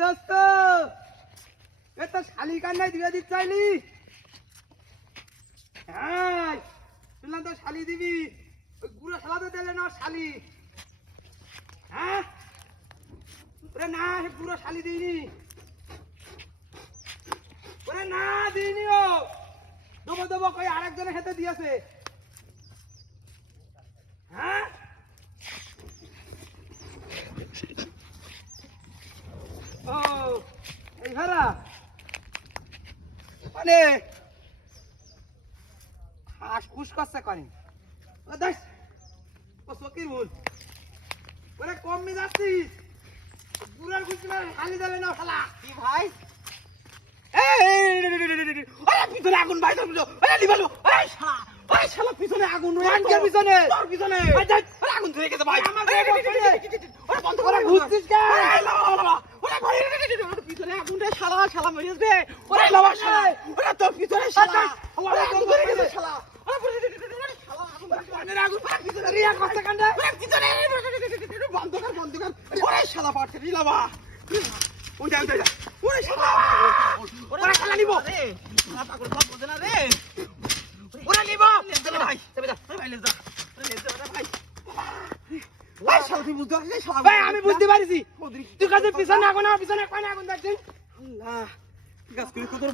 দোস্ত এ তো শালি কান্নাই দিয়ে দিতে চাইলি। হ্যাঁ শুনলাম তো শালি দিবি, ওই গুঁড়ো শালা তো দিলে না শালি। হ্যাঁ ওরে না, সে গুঁড়ো শালি দিইনি, ওরে না দিইনি, ও দেবো দেবো কই আরেকজনের হাতে দিয়েছে। হ্যাঁ ও এই ভাড়া মানে হাঁস খুশ করছে করেন ও দেখ, ও চকির ভুল, ওরে কমে যাচ্ছিস, বুড়ার খুশি খালি দিলে না শালা। কি ভাই পিছনে আগুন ভাই, শালা পিছনে আগুন, পিছনে পিছনে আগুন ধরে গেছে ভাই, বন্ধ করে ঘুরছিস পিছনে আগুন রে শালা, শালা মরিয়েছে ওরে লাভা শালা, ওরে তোর পিছনে শালা, আগুন ধরে গেছে শালা, বন্ধ কর বন্ধ কর, ওরে শালা পাঠছে লাভা, ওই যা ওরে শালা, ওরে শালা নিব রে, শালা পাগল সব বোঝে না রে, ওরে নিব ভাই, তবে যা ভাই লে যা, লে যা ভাই, ভাই শালা তুই বুঝতে পারছিস শালা, ভাই আমি বুঝতে পারিছি, তুই কাছে পিছনে আগুন, পিছনে কোন আগুন দেখছিস, আল্লাহ গাছ করে তোর